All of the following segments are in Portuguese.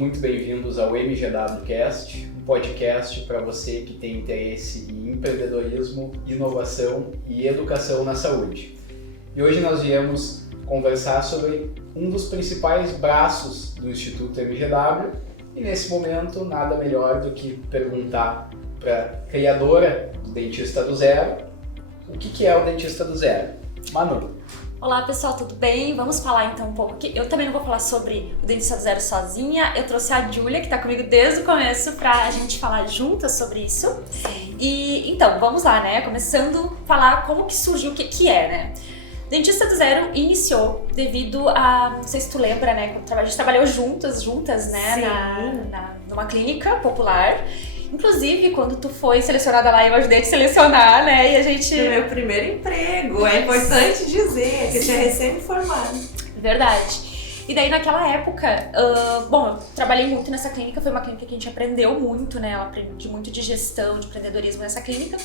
muito bem-vindos ao MGWcast, um podcast para você que tem interesse em empreendedorismo, inovação e educação na saúde. E hoje nós viemos conversar sobre um dos principais braços do Instituto MGW e nesse momento nada melhor do que perguntar para a criadora do Dentista do Zero o que é o Dentista do Zero. Manu. Olá pessoal, tudo bem? Vamos falar então um pouco aqui. Eu também não vou falar sobre o Dentista do Zero sozinha. Eu trouxe a Júlia, que está comigo desde o começo, para a gente falar juntas sobre isso. Sim. E então, vamos lá, né? Começando a falar como que surgiu, o que é, né? Dentista do Zero iniciou devido a, não sei se tu lembra, né? A gente trabalhou juntas, né? Numa clínica popular. Inclusive, quando tu foi selecionada lá, eu ajudei a te selecionar, né? E a gente... Foi meu primeiro emprego, é importante dizer, que eu tinha recém-formado. Verdade. E daí, naquela época, eu trabalhei muito nessa clínica, foi uma clínica que a gente aprendeu muito, né? Eu aprendi muito de gestão, de empreendedorismo nessa clínica.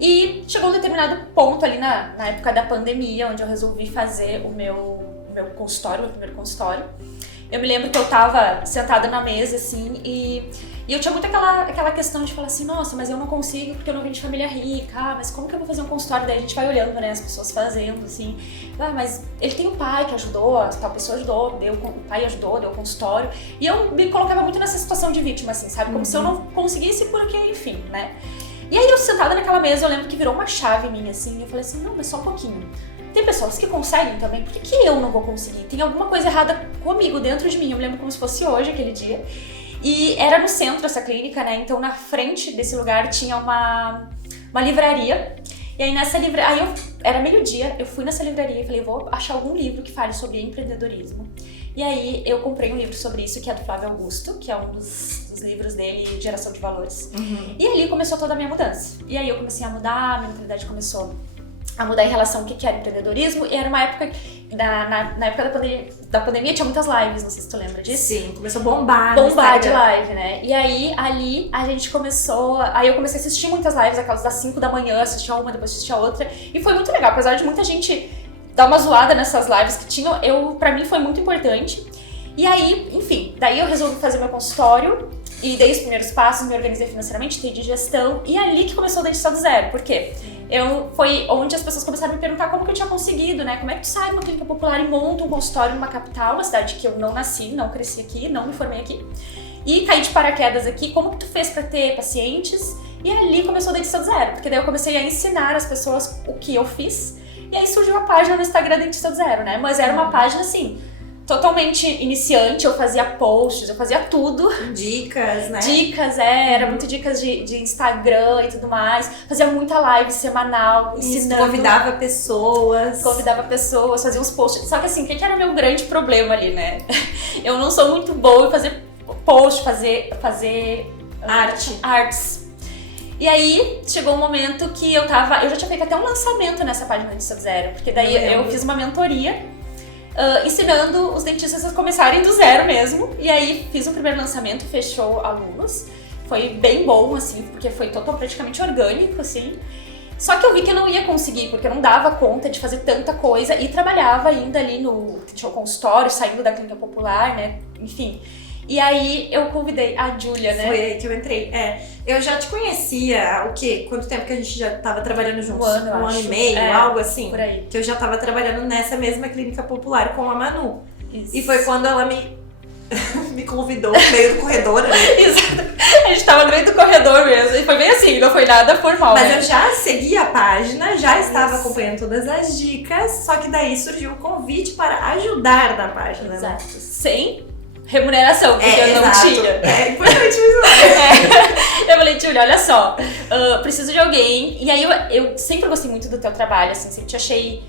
E chegou um determinado ponto ali na época da pandemia, onde eu resolvi fazer o meu consultório, meu primeiro consultório. Eu me lembro que eu tava sentada na mesa, assim, e eu tinha muito aquela questão de falar assim, nossa, mas eu não consigo porque eu não vim de família rica, mas como que eu vou fazer um consultório? Daí a gente vai olhando, né, as pessoas fazendo, assim, mas ele tem um pai que ajudou, tal pessoa ajudou, o pai ajudou, deu consultório, e eu me colocava muito nessa situação de vítima, assim, sabe, como se eu não conseguisse porque, enfim, né. E aí eu sentada naquela mesa, eu lembro que virou uma chave minha, assim, e eu falei assim, não, mas só um pouquinho. Tem pessoas que conseguem também, por que eu não vou conseguir? Tem alguma coisa errada comigo, dentro de mim. Eu me lembro como se fosse hoje, aquele dia. E era no centro essa clínica, né? Então na frente desse lugar tinha uma livraria. E aí nessa livraria, era meio-dia, eu fui nessa livraria e falei, vou achar algum livro que fale sobre empreendedorismo. E aí eu comprei um livro sobre isso, que é do Flávio Augusto, que é um dos livros dele, Geração de Valores. Uhum. E ali começou toda a minha mudança. E aí eu comecei a mudar, a minha mentalidade começou a mudar em relação ao que era empreendedorismo, e era uma época, na época da pandemia tinha muitas lives, não sei se tu lembra disso. Sim, começou a bombar de live, né? E aí, ali, a gente começou, aí eu comecei a assistir muitas lives, aquelas das 5 da manhã, assistia uma, depois assistia outra, e foi muito legal, apesar de muita gente dar uma zoada nessas lives que tinham, pra mim foi muito importante. E aí, enfim, daí eu resolvi fazer meu consultório, e dei os primeiros passos, me organizei financeiramente, de gestão, e ali que começou o Dentista do Zero, por quê? Foi onde as pessoas começaram a me perguntar como que eu tinha conseguido, né? Como é que tu sai de uma clínica popular e monta um consultório numa capital, uma cidade que eu não nasci, não cresci aqui, não me formei aqui. E caí de paraquedas aqui, como que tu fez pra ter pacientes? E ali começou o Dentista do Zero, porque daí eu comecei a ensinar as pessoas o que eu fiz. E aí surgiu a página no Instagram Dentista do Zero, né? Mas era uma página assim, totalmente iniciante, eu fazia posts, eu fazia tudo. Dicas, né? Dicas, era muito dicas de Instagram e tudo mais. Fazia muita live semanal, ensinando. Convidava pessoas, fazia uns posts. Só que assim, o que era o meu grande problema ali, né? Eu não sou muito boa em fazer post, fazer artes. E aí, chegou um momento que eu já tinha feito até um lançamento nessa página do Zero, porque daí eu fiz uma mentoria ensinando os dentistas a começarem do zero mesmo. E aí fiz o primeiro lançamento, fechou alunos. Foi bem bom, assim, porque foi praticamente orgânico, assim. Só que eu vi que eu não ia conseguir, porque eu não dava conta de fazer tanta coisa e trabalhava ainda ali no consultório, saindo da clínica popular, né? Enfim. E aí eu convidei a Júlia, né? Foi aí que eu entrei. Eu já te conhecia, o quê? Quanto tempo que a gente já tava trabalhando juntos? Um ano e meio, algo assim. Por aí. Que eu já tava trabalhando nessa mesma clínica popular com a Manu. Isso. E foi quando ela me convidou no meio do corredor. Né? Exato. A gente tava no meio do corredor mesmo. E foi bem assim, não foi nada formal. Mas né? eu já segui a página, já estava acompanhando todas as dicas, só que daí surgiu o convite para ajudar na página. Exato. Né? Sem remuneração, porque eu não exato. tinha. É importante isso. Eu falei, Júlia, olha só, preciso de alguém. E aí eu sempre gostei muito do teu trabalho, assim, sempre te achei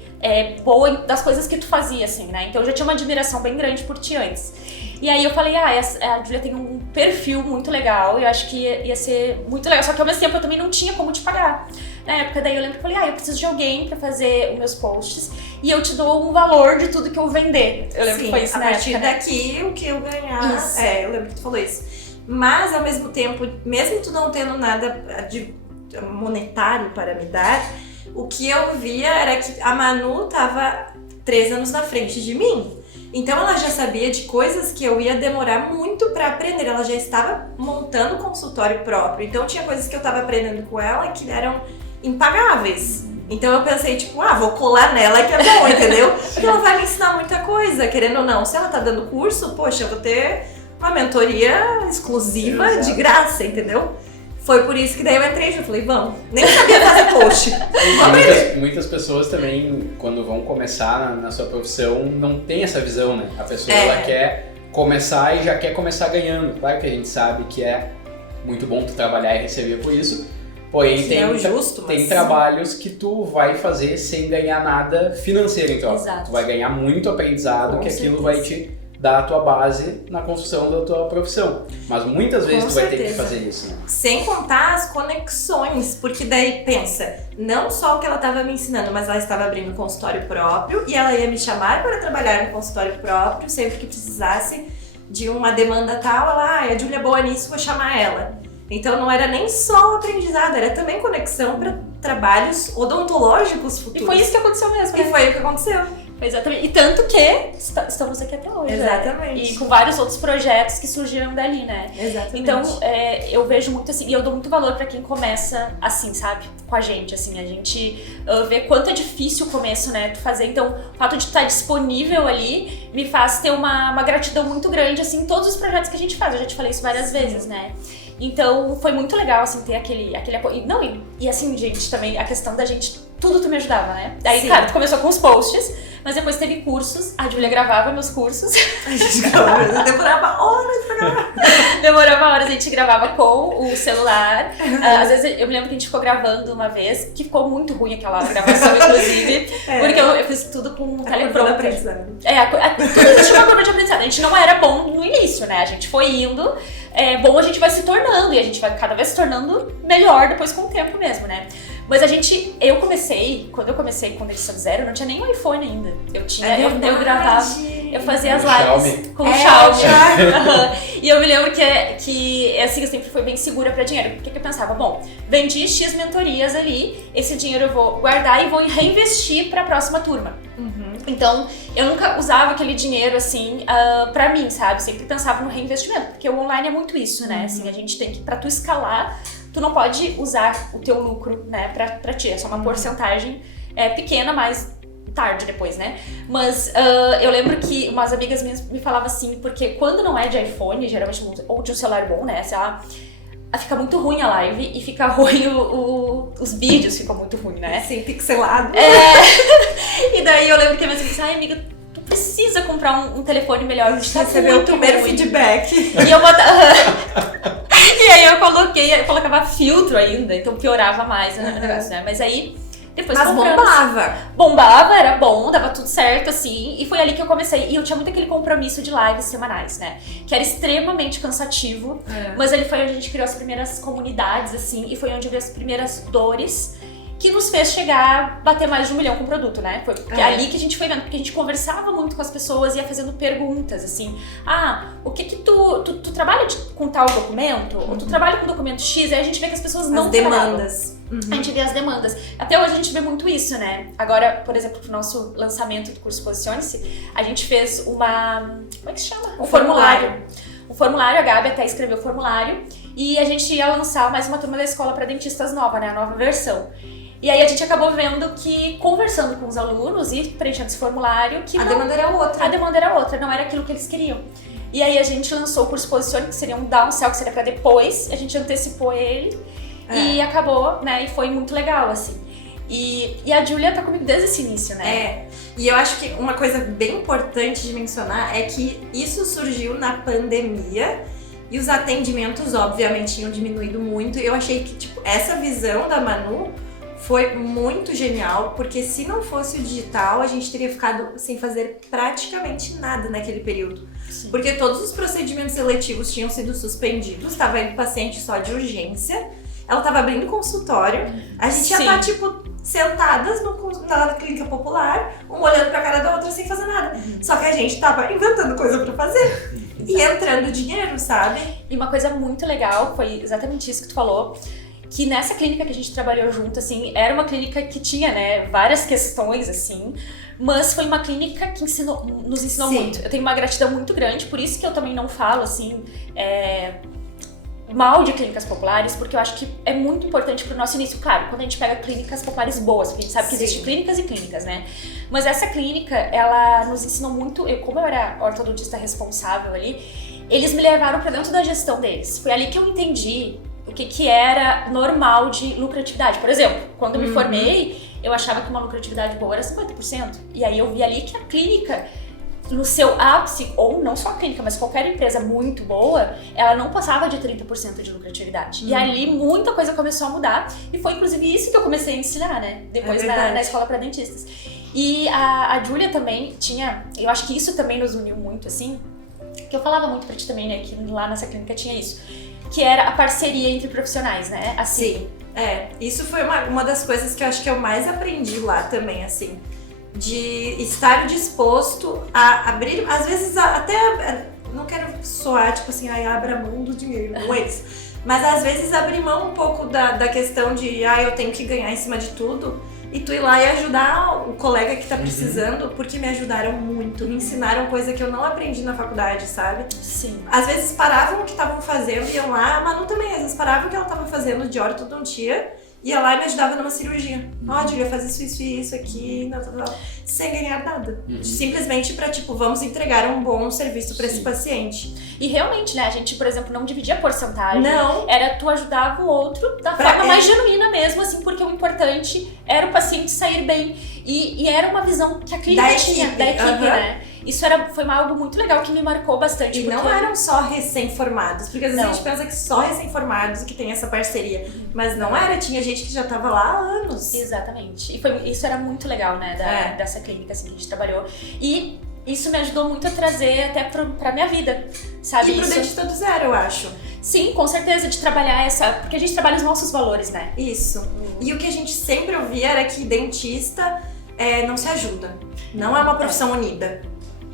boa das coisas que tu fazia, assim, né? Então eu já tinha uma admiração bem grande por ti antes. E aí eu falei, a Júlia tem um perfil muito legal, e eu acho que ia ser muito legal, só que ao mesmo tempo eu também não tinha como te pagar. Na época daí eu lembro que eu falei, eu preciso de alguém pra fazer os meus posts, e eu te dou um valor de tudo que eu vender. Eu lembro que foi isso a na partir época, daqui, né? O que eu ganhar, isso. Eu lembro que tu falou isso. Mas ao mesmo tempo, mesmo tu não tendo nada de monetário para me dar, o que eu via era que a Manu tava 3 anos na frente de mim. Então ela já sabia de coisas que eu ia demorar muito pra aprender. Ela já estava montando consultório próprio. Então tinha coisas que eu tava aprendendo com ela que eram impagáveis. Então eu pensei, tipo, vou colar nela que é bom, entendeu? Porque ela vai me ensinar muita coisa, querendo ou não. Se ela tá dando curso, poxa, eu vou ter uma mentoria exclusiva de graça, entendeu? Foi por isso que daí eu entrei junto, falei, vamos. Nem sabia fazer post. Muitas pessoas também, quando vão começar na sua profissão, não tem essa visão, né? A pessoa ela quer começar e já quer começar ganhando. Claro que a gente sabe que é muito bom tu trabalhar e receber por isso, porém tem trabalhos que tu vai fazer sem ganhar nada financeiro em troca. Exato. Tu vai ganhar muito aprendizado, que aquilo vai te dar a tua base na construção da tua profissão. Mas muitas vezes tu vai ter que fazer isso, né? Sem contar as conexões, porque daí pensa, não só o que ela estava me ensinando, mas ela estava abrindo um consultório próprio e ela ia me chamar para trabalhar no consultório próprio, sempre que precisasse de uma demanda tal, ela, a Júlia é boa nisso, vou chamar ela. Então não era nem só o aprendizado, era também conexão para trabalhos odontológicos futuros. E foi isso que aconteceu mesmo, né? E foi o que aconteceu. Exatamente. E tanto que estamos aqui até hoje. Exatamente. Né? E com vários outros projetos que surgiram dali, né? Exatamente. Então, eu vejo muito assim, e eu dou muito valor pra quem começa assim, sabe? Com a gente, assim, a gente vê quanto é difícil o começo, né? Tu fazer. Então, o fato de estar disponível ali me faz ter uma gratidão muito grande, assim, em todos os projetos que a gente faz. Eu já te falei isso várias vezes, né? Então, foi muito legal, assim, ter aquele apoio. E assim, gente, também a questão da gente, tudo tu me ajudava, né? Daí, claro, tu começou com os posts, mas depois teve cursos, a Júlia gravava meus cursos. A gente gravava, demorava horas pra gravar. Demorava horas, a gente gravava com o celular. Às vezes, eu me lembro que a gente ficou gravando uma vez, que ficou muito ruim aquela gravação, inclusive, porque eu fiz tudo com um teleprompter. Tudo existia uma curva de aprendizado. A gente não era bom no início, né? A gente foi indo, bom a gente vai se tornando, e a gente vai cada vez se tornando melhor depois com o tempo mesmo, né? Mas quando eu comecei com edição zero, não tinha nem um iPhone ainda. Eu gravava, eu fazia as lives com o Xiaomi. E eu me lembro que assim, eu sempre fui bem segura pra dinheiro. Porque eu pensava, bom, vendi X mentorias ali, esse dinheiro eu vou guardar e vou reinvestir pra próxima turma. Então, eu nunca usava aquele dinheiro, assim, pra mim, sabe? Sempre pensava no reinvestimento, porque o online é muito isso, né? Assim, a gente tem que, pra tu escalar, tu não pode usar o teu lucro, né, pra ti. É só uma porcentagem pequena, mas tarde depois, né? Mas eu lembro que umas amigas minhas me falavam assim, porque quando não é de iPhone, geralmente, ou de um celular bom, né, sei lá, fica muito ruim a live e fica ruim os vídeos, ficam muito ruim, né? Sim, pixelado. E daí eu lembro que a minha amiga disse, amiga, tu precisa comprar um telefone melhor, a gente tá recebeu o primeiro feedback. E eu botava... E aí eu colocava filtro ainda, então piorava mais o negócio, né? Mas aí, depois bombava. Bombava, era bom, dava tudo certo, assim. E foi ali que eu comecei. E eu tinha muito aquele compromisso de lives semanais, né? Que era extremamente cansativo. Mas ali foi onde a gente criou as primeiras comunidades, assim. E foi onde eu vi as primeiras dores que nos fez chegar, bater mais de 1 milhão com o produto, né? Foi ali que a gente foi vendo, porque a gente conversava muito com as pessoas, ia fazendo perguntas, assim, o que tu trabalha com tal documento? Ou tu trabalha com documento X? Aí a gente vê que as pessoas não trabalham. Demandas. A gente vê as demandas. Até hoje a gente vê muito isso, né? Agora, por exemplo, pro nosso lançamento do curso Posicione-se, a gente fez como é que se chama? Um formulário. O formulário, a Gabi até escreveu o formulário, e a gente ia lançar mais uma turma da escola para dentistas nova, né? A nova versão. E aí a gente acabou vendo que, conversando com os alunos e preenchendo esse formulário, que demanda era outra. A demanda era outra, não era aquilo que eles queriam. E aí a gente lançou o curso Posicione, que seria um downsell, que seria pra depois, a gente antecipou ele e acabou, né? E foi muito legal, assim. E a Júlia tá comigo desde esse início, né? E eu acho que uma coisa bem importante de mencionar é que isso surgiu na pandemia e os atendimentos, obviamente, tinham diminuído muito. E eu achei que, tipo, essa visão da Manu foi muito genial, porque se não fosse o digital, a gente teria ficado sem fazer praticamente nada naquele período. Sim. Porque todos os procedimentos seletivos tinham sido suspendidos, estava indo paciente só de urgência, ela estava abrindo consultório, a gente ia estar, tipo, sentadas na clínica popular, uma olhando pra cara da outra sem fazer nada. Só que a gente tava inventando coisa pra fazer. E entrando dinheiro, sabe? E uma coisa muito legal, foi exatamente isso que tu falou, que nessa clínica que a gente trabalhou junto, assim, era uma clínica que tinha, né, várias questões, assim, mas foi uma clínica que nos ensinou Sim. muito. Eu tenho uma gratidão muito grande, por isso que eu também não falo, assim, mal de clínicas populares, porque eu acho que é muito importante pro nosso início. Claro, quando a gente pega clínicas populares boas, porque a gente sabe que Sim. existem clínicas e clínicas, né? Mas essa clínica, ela nos ensinou muito, como eu era ortodontista responsável ali, eles me levaram pra dentro da gestão deles. Foi ali que eu entendi o que era normal de lucratividade. Por exemplo, quando eu me formei, eu achava que uma lucratividade boa era 50%. E aí eu vi ali que a clínica, no seu ápice, ou não só a clínica, mas qualquer empresa muito boa, ela não passava de 30% de lucratividade. E ali muita coisa começou a mudar, e foi inclusive isso que eu comecei a ensinar, né? Depois na escola para dentistas. E a Júlia também tinha, eu acho que isso também nos uniu muito, assim, que eu falava muito pra ti também, né, que lá nessa clínica tinha isso, que era a parceria entre profissionais, né? Assim. Sim, isso foi uma das coisas que eu acho que eu mais aprendi lá também, assim. De estar disposto a abrir, às vezes até, não quero soar tipo assim, abra mão do dinheiro, não é isso. Mas às vezes abrir mão um pouco da questão de, eu tenho que ganhar em cima de tudo, e tu ir lá e ajudar o colega que tá precisando, porque me ajudaram muito, me ensinaram coisa que eu não aprendi na faculdade, sabe? Sim. Às vezes paravam o que estavam fazendo e iam lá, a Manu também, às vezes parava o que ela tava fazendo de ortodontia, ia lá e me ajudava numa cirurgia. Julia, faz isso aqui, sem ganhar nada. Simplesmente pra, vamos entregar um bom serviço pra esse paciente. E realmente, né, a gente, por exemplo, não dividia porcentagem. Não. Era tu ajudava o outro da forma mais genuína mesmo, assim, porque o importante era o paciente sair bem. E era uma visão que a clínica tinha, da equipe, né? Isso foi algo muito legal que me marcou bastante. E não eram só recém-formados, porque às vezes a gente pensa que só recém-formados que tem essa parceria. Mas não era, tinha gente que já tava lá há anos. Exatamente. E isso era muito legal, né, dessa clínica assim, que a gente trabalhou. E isso me ajudou muito a trazer até pra minha vida, sabe? E pro Dentista do Zero, eu acho. Sim, com certeza, de trabalhar porque a gente trabalha os nossos valores, né? Isso. E o que a gente sempre ouvia era que dentista não se ajuda. Não é uma profissão unida.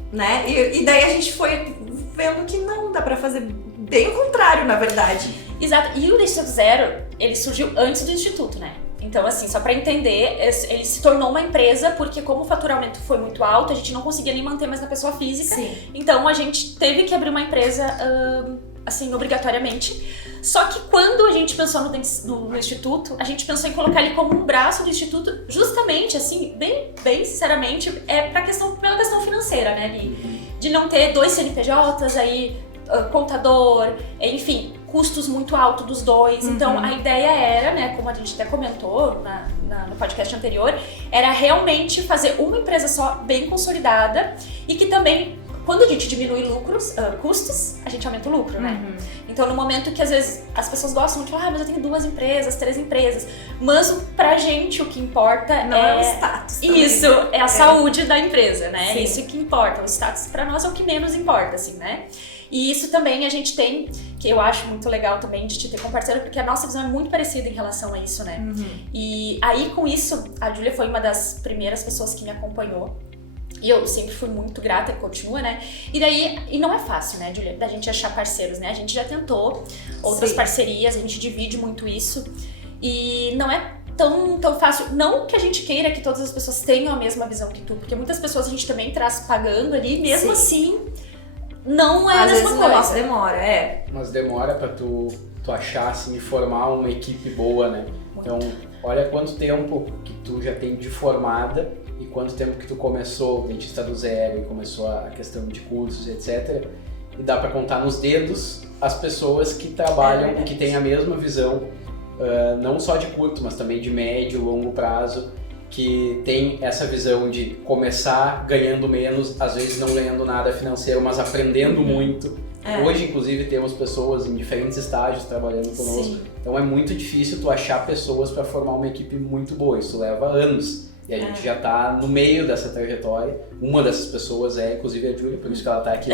Né? E daí a gente foi vendo que não, dá pra fazer bem o contrário, na verdade. Exato. E o Dentista do Zero, ele surgiu antes do Instituto, né? Então, assim, só pra entender, ele se tornou uma empresa porque como o faturamento foi muito alto, a gente não conseguia nem manter mais na pessoa física. Sim. Então, a gente teve que abrir uma empresa, assim, obrigatoriamente. Só que quando a gente pensou no Instituto, a gente pensou em colocar ele como um braço do Instituto, justamente, assim, bem sinceramente, pela questão financeira, né? De não ter 2 CNPJs, aí, contador, enfim, custos muito altos dos dois. Então, a ideia era, né, como a gente até comentou no podcast anterior, era realmente fazer uma empresa só, bem consolidada, e que também, quando a gente diminui custos, a gente aumenta o lucro, né? Então, no momento que às vezes as pessoas gostam de falar, mas eu tenho 2 empresas, 3 empresas, mas pra gente o que importa não é o status também, isso, né? é a saúde da empresa, né? Sim. Isso que importa. O status pra nós é o que menos importa, assim, né? E isso também a gente tem, que eu acho muito legal também de te ter como parceiro, porque a nossa visão é muito parecida em relação a isso, né? E aí, com isso, a Júlia foi uma das primeiras pessoas que me acompanhou. E eu sempre fui muito grata e continua, né? E não é fácil, né, Júlia, da gente achar parceiros, né? A gente já tentou outras parcerias, a gente divide muito isso. E não é tão fácil. Não que a gente queira que todas as pessoas tenham a mesma visão que tu, porque muitas pessoas a gente também traz pagando ali, mesmo assim, não é a mesma coisa. Às vezes o negócio demora, Mas demora pra tu achar, assim, e formar uma equipe boa, né? Muito. Então, olha quanto tempo que tu já tem de formada e quanto tempo que tu começou o Dentista do Zero e começou a questão de cursos, etc. E dá pra contar nos dedos as pessoas que trabalham e que têm a mesma visão, não só de curto, mas também de médio, longo prazo, que tem essa visão de começar ganhando menos, às vezes não ganhando nada financeiro, mas aprendendo muito. Hoje, inclusive, temos pessoas em diferentes estágios trabalhando conosco. Sim. Então é muito difícil tu achar pessoas para formar uma equipe muito boa. Isso leva anos. E a gente já tá no meio dessa trajetória. Uma dessas pessoas inclusive, a Júlia, por isso que ela tá aqui.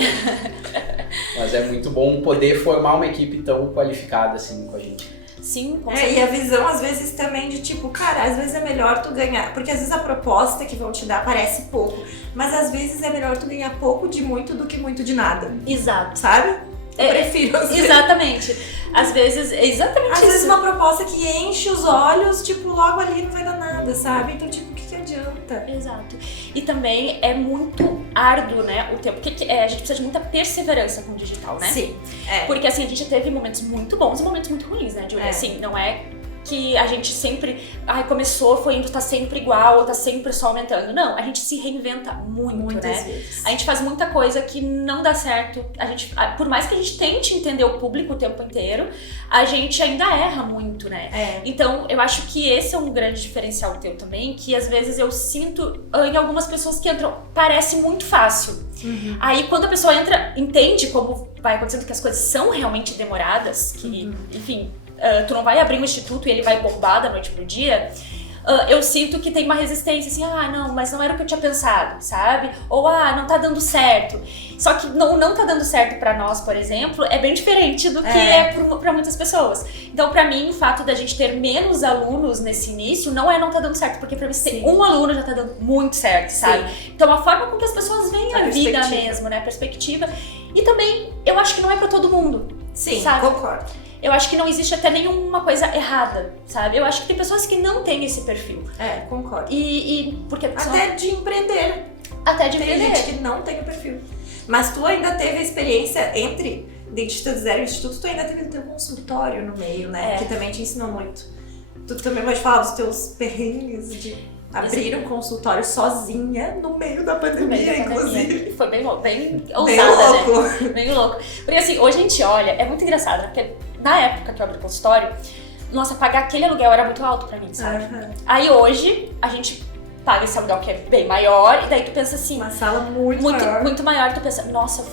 Mas é muito bom poder formar uma equipe tão qualificada assim com a gente. Sim, com e a visão às vezes também de tipo, cara, às vezes é melhor tu ganhar, porque às vezes a proposta que vão te dar parece pouco, mas às vezes é melhor tu ganhar pouco de muito do que muito de nada. Exato. Sabe? Eu prefiro assim. Exatamente. Às vezes, é exatamente Às isso. vezes uma proposta que enche os olhos, tipo, logo ali não vai dar nada, sabe? Então, tipo, o que adianta? Exato. E também é muito árduo, né, o tempo. Porque a gente precisa de muita perseverança com o digital, né? Sim. Porque assim, a gente teve momentos muito bons e momentos muito ruins, né, Júlia? Assim, não é que a gente sempre, começou, foi indo, tá sempre igual, ou tá sempre só aumentando. Não, a gente se reinventa muito, né? Vezes. A gente faz muita coisa que não dá certo. A gente, por mais que a gente tente entender o público o tempo inteiro, a gente ainda erra muito, né? Então, eu acho que esse é um grande diferencial teu também, que às vezes eu sinto em algumas pessoas que entram, parece muito fácil. Aí, quando a pessoa entra, entende como vai acontecendo, que as coisas são realmente demoradas, que, enfim, tu não vai abrir um instituto e ele vai bombar da noite pro dia, eu sinto que tem uma resistência, assim, não, mas não era o que eu tinha pensado, sabe? Ou, não tá dando certo. Só que não tá dando certo pra nós, por exemplo, é bem diferente do que é pra muitas pessoas. Então, pra mim, o fato da gente ter menos alunos nesse início não tá dando certo, porque pra mim, se ter um aluno já tá dando muito certo, sabe? Então, a forma com que as pessoas veem a vida mesmo, né? A perspectiva. E também, eu acho que não é pra todo mundo. Sim, sabe? concordo. Eu acho que não existe até nenhuma coisa errada, sabe? Eu acho que tem pessoas que não têm esse perfil. Concordo. Porque até de empreender. Até de tem empreender. gente que não tem o perfil. Mas tu ainda teve a experiência entre Dentista do Zero e Instituto, tu ainda teve o teu consultório no meio, né? Que também te ensinou muito. Tu também pode falar dos teus perrengues de abrir um consultório sozinha no meio da pandemia, inclusive. Foi bem ousada, bem louco. né? Bem louco. Porque assim, hoje a gente olha, é muito engraçado, né? Porque na época que eu abri o consultório, nossa, pagar aquele aluguel era muito alto pra mim, sabe? Aí hoje, a gente paga esse aluguel que é bem maior, e daí tu pensa assim... Uma sala muito maior. Muito maior, tu pensa, nossa,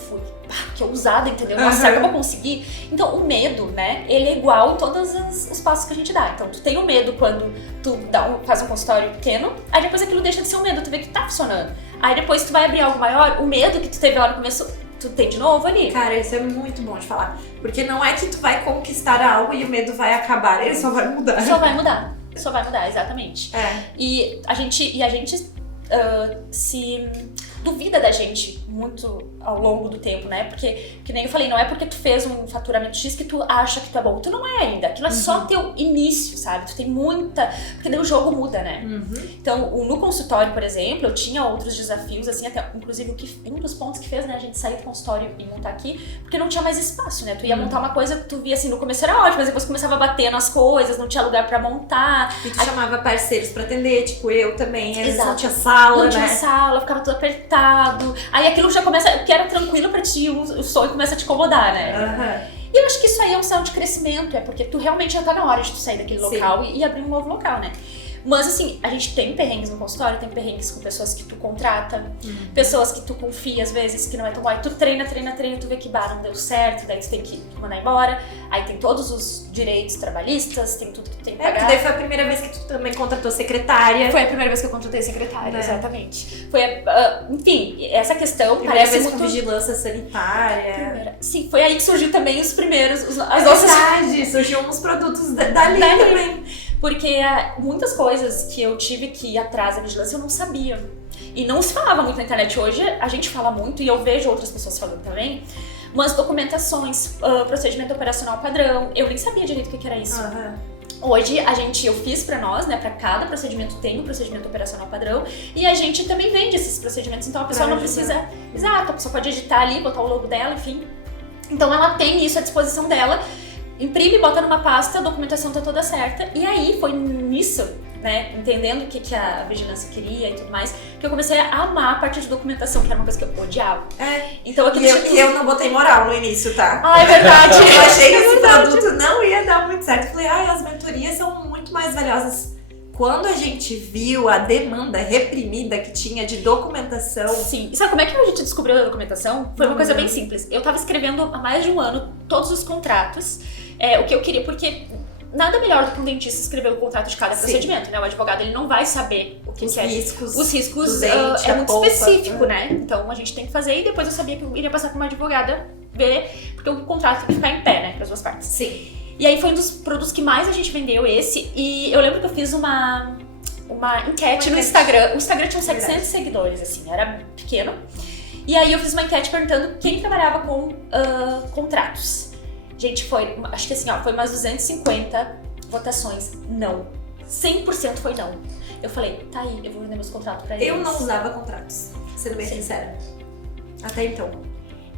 que ousada, entendeu? Nossa, será que eu vou conseguir? Então, o medo, né, ele é igual em todos os passos que a gente dá. Então, tu tem o medo quando tu faz um consultório pequeno, aí depois aquilo deixa de ser um medo, tu vê que tá funcionando. Aí depois tu vai abrir algo maior, o medo que tu teve lá no começo, tu tem de novo ali. Cara, isso é muito bom de falar. Porque não é que tu vai conquistar algo e o medo vai acabar, ele só vai mudar. Só vai mudar, exatamente. E a gente se duvida da gente muito ao longo do tempo, né? Porque, que nem eu falei, não é porque tu fez um faturamento X que tu acha que tu é bom. Tu não é ainda. Aquilo é só teu início, sabe? Tu tem muita... Porque daí o jogo muda, né? Então, no consultório, por exemplo, eu tinha outros desafios, assim, até, inclusive, um dos pontos que fez, né, a gente sair do consultório e montar aqui, porque não tinha mais espaço, né? Tu ia montar uma coisa, tu via assim, no começo era ótimo, mas depois começava a bater nas coisas, não tinha lugar pra montar. E tu chamava parceiros pra atender, tipo eu também, às vezes Exato. não tinha sala, Não né? tinha sala, ficava tudo apertado. Aí aquilo já começa, o que era tranquilo pra ti, o sonho começa a te incomodar, né? E eu acho que isso aí é um sinal de crescimento, é porque tu realmente já tá na hora de tu sair daquele local e abrir um novo local, né? Mas assim, a gente tem perrengues no consultório, tem perrengues com pessoas que tu contrata, pessoas que tu confia às vezes, que não é tão bom. Aí tu treina, tu vê que não deu certo, daí tu tem que mandar embora. Aí tem todos os direitos trabalhistas, tem tudo que tu tem que pagar. Porque daí foi a primeira vez que tu também contratou secretária. Foi a primeira vez que eu contratei secretária, exatamente. Foi enfim, essa questão primeira parece vez muito... com vigilância sanitária. Sim, foi aí que surgiu também os primeiros, as nossas... surgiu uns produtos dali também. Porque muitas coisas que eu tive que ir atrás da vigilância eu não sabia. E não se falava muito na internet. Hoje a gente fala muito e eu vejo outras pessoas falando também. Mas documentações, procedimento operacional padrão, eu nem sabia direito o que era isso. Hoje eu fiz pra nós, né, pra cada procedimento tem um procedimento operacional padrão e a gente também vende esses procedimentos, então a pessoa não precisa... Exato, a pessoa pode editar ali, botar o logo dela, enfim. Então ela tem isso à disposição dela, imprime, bota numa pasta, a documentação tá toda certa e aí foi nisso, né, entendendo o que a vigilância queria e tudo mais, que eu comecei a amar a parte de documentação, que era uma coisa que eu odiava. Então, e eu não botei moral no início, tá? É verdade. Eu achei que esse produto não ia dar muito certo. Eu falei, as mentorias são muito mais valiosas. Quando a gente viu a demanda reprimida que tinha de documentação... Sim. E sabe como é que a gente descobriu a documentação? Foi uma coisa bem simples. Eu tava escrevendo há mais de um ano todos os contratos, o que eu queria, porque... Nada melhor do que um dentista escrever o contrato de cada procedimento, né? O advogado, ele não vai saber o que os é. Riscos os riscos do dente, é muito específico, né? Então a gente tem que fazer e depois eu sabia que eu iria passar para uma advogada ver, porque o contrato tem que ficar em pé, né? Para as duas partes. Sim. E aí foi um dos produtos que mais a gente vendeu esse, e eu lembro que eu fiz uma enquete no Instagram. O Instagram tinha uns 700 seguidores, assim, era pequeno. E aí eu fiz uma enquete perguntando quem trabalhava com contratos. Gente, acho que assim, ó, foi umas 250 votações, não. 100% foi não. Eu falei, tá aí, eu vou vender meus contratos pra eles. Eu não usava contratos, sendo bem sincera. Até então.